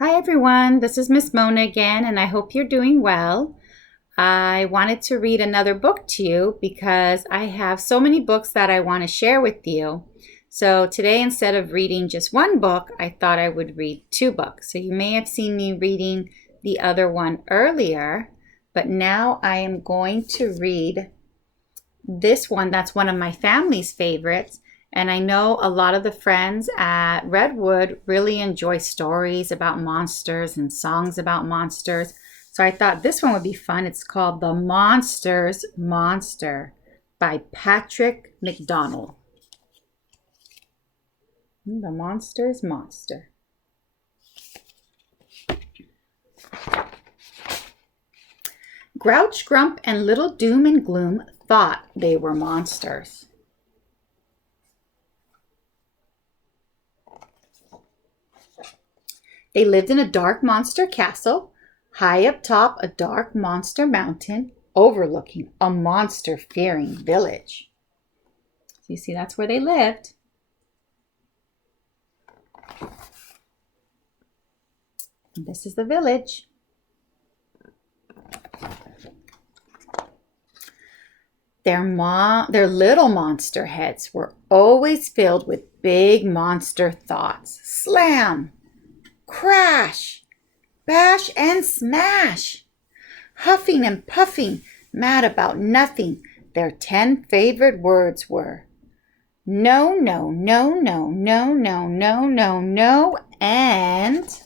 Hi everyone, this is Miss Mona again, and I hope you're doing well. I wanted to read another book to you because I have so many books that I want to share with you. So today, instead of reading just one book, I thought I would read two books. So you may have seen me reading the other one earlier, but now I am going to read this one that's one of my family's favorites. And I know a lot of the friends at Redwood really enjoy stories about monsters and songs about monsters. So I thought this one would be fun. It's called The Monster's Monster by Patrick McDonnell. The Monster's Monster. Grouch, Grump, and Little Doom and Gloom thought they were monsters. They lived in a dark monster castle, high up top a dark monster mountain, overlooking a monster-fearing village. So you see, that's where they lived. And this is the village. Their little monster heads were always filled with big monster thoughts. Slam! Crash! Bash and smash! Huffing and puffing, mad about nothing, their 10 favorite words were no, no, no, no, no, no, no, no, no, and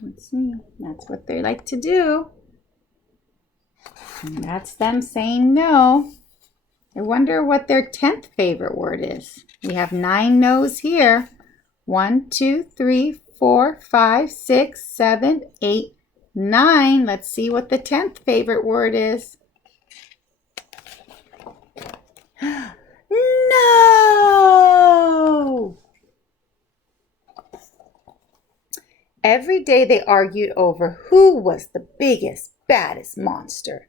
let's see, that's what they like to do. And that's them saying no. I wonder what their 10th favorite word is. We have 9 no's here. 1, 2, 3, 4, 5, 6, 7, 8, 9. Let's see what the 10th favorite word is. No! Every day they argued over who was the biggest, baddest monster,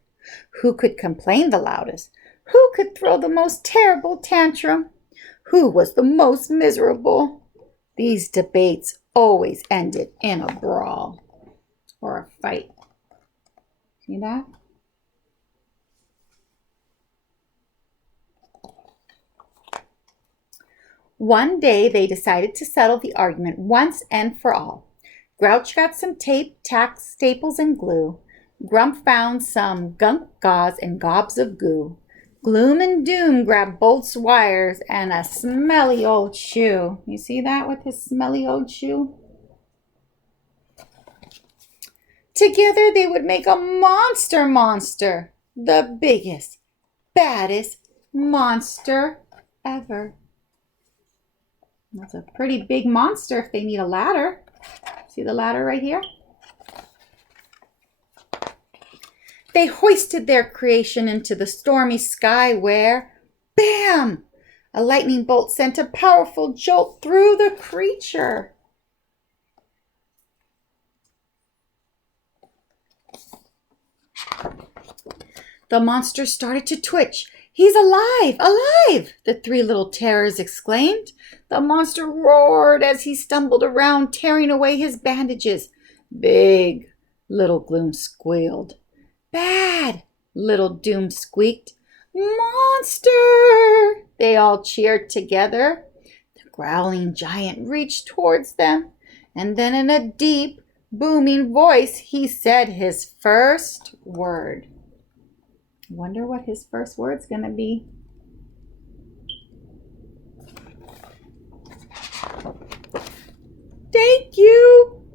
who could complain the loudest, who could throw the most terrible tantrum, who was the most miserable. These debates always ended in a brawl or a fight. See that? One day they decided to settle the argument once and for all. Grouch got some tape, tacks, staples, and glue. Grump found some gunk gauze and gobs of goo. Gloom and Doom grabbed bolts, wires, and a smelly old shoe. You see that with his smelly old shoe? Together they would make a monster, the biggest, baddest monster ever. That's a pretty big monster if they need a ladder. See the ladder right here? They hoisted their creation into the stormy sky where, bam! A lightning bolt sent a powerful jolt through the creature. The monster started to twitch. He's alive! Alive! The 3 little terrors exclaimed. The monster roared as he stumbled around, tearing away his bandages. Big! Little Gloom squealed. Bad! Little Doom squeaked. Monster! They all cheered together. The growling giant reached towards them, and then in a deep, booming voice, he said his first word. Wonder what his first word's gonna be. Thank you!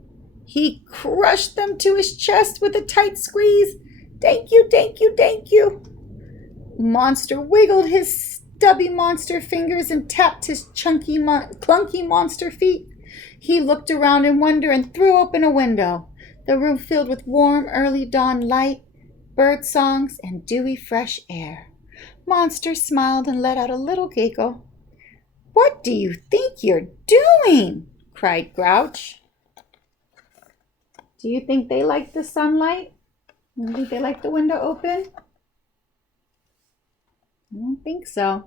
He crushed them to his chest with a tight squeeze. Thank you, thank you, thank you. Monster wiggled his stubby monster fingers and tapped his clunky monster feet. He looked around in wonder and threw open a window. The room filled with warm early dawn light, bird songs, and dewy fresh air. Monster smiled and let out a little giggle. What do you think you're doing? Cried Grouch. Do you think they like the sunlight? Do you think they like the window open? I don't think so.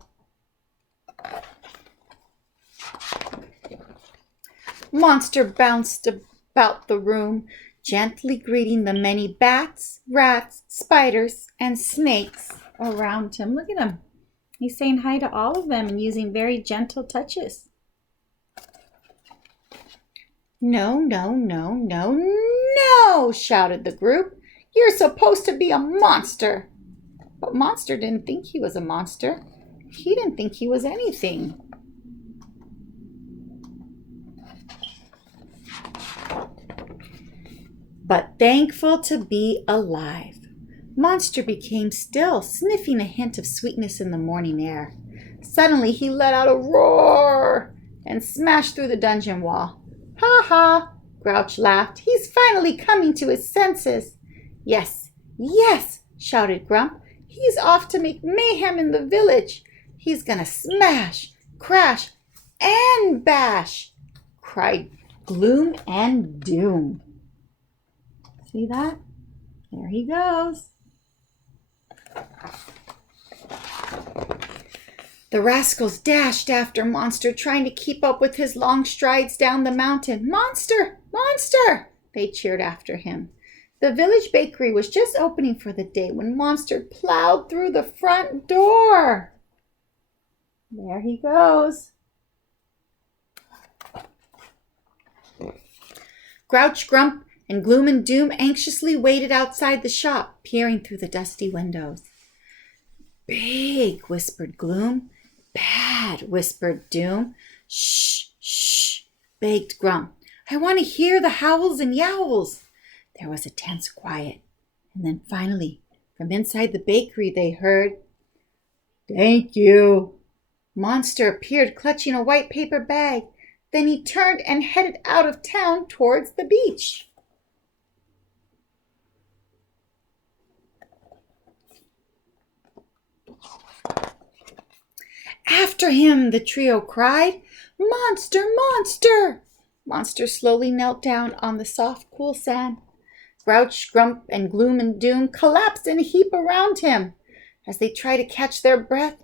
Monster bounced about the room, gently greeting the many bats, rats, spiders, and snakes around him. Look at him. He's saying hi to all of them and using very gentle touches. No, no, no, no, no, shouted the group. You're supposed to be a monster. But Monster didn't think he was a monster. He didn't think he was anything. But thankful to be alive, Monster became still, sniffing a hint of sweetness in the morning air. Suddenly he let out a roar and smashed through the dungeon wall. Ha ha! Grouch laughed. He's finally coming to his senses. Yes, yes, shouted Grump. He's off to make mayhem in the village. He's gonna smash, crash, and bash, cried Gloom and Doom. See that? There he goes. The rascals dashed after Monster, trying to keep up with his long strides down the mountain. Monster! Monster! They cheered after him. The village bakery was just opening for the day when Monster plowed through the front door. There he goes. Grouch, Grump, and Gloom and Doom anxiously waited outside the shop, peering through the dusty windows. Big, whispered Gloom. Bad, whispered Doom. Shh, shh, begged Grump. I want to hear the howls and yowls. There was a tense quiet, and then finally, from inside the bakery, they heard, Thank you. Monster appeared clutching a white paper bag. Then he turned and headed out of town towards the beach. After him, the trio cried, Monster, Monster! Monster slowly knelt down on the soft, cool sand. Grouch, Grump, and Gloom and Doom collapsed in a heap around him. As they tried to catch their breath,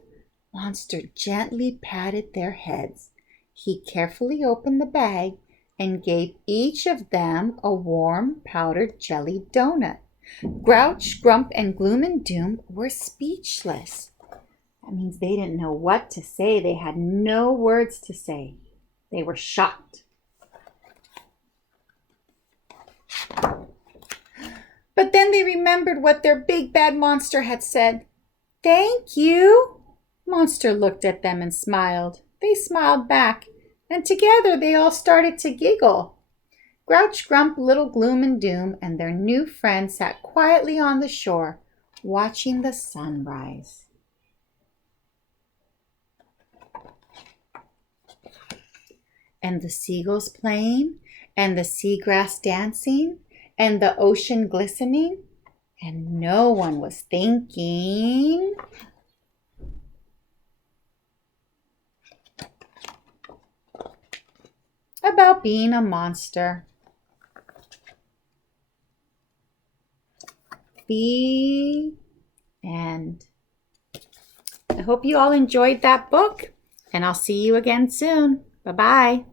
Monster gently patted their heads. He carefully opened the bag and gave each of them a warm, powdered jelly donut. Grouch, Grump, and Gloom and Doom were speechless. That means they didn't know what to say. They had no words to say. They were shocked. But then they remembered what their big bad monster had said. Thank you. Monster looked at them and smiled. They smiled back, and together they all started to giggle. Grouch, Grump, Little Gloom and Doom and their new friend sat quietly on the shore, watching the sunrise. And the seagulls playing, and the seagrass dancing, and the ocean glistening, and no one was thinking about being a monster. The end. I hope you all enjoyed that book, and I'll see you again soon. Bye-bye.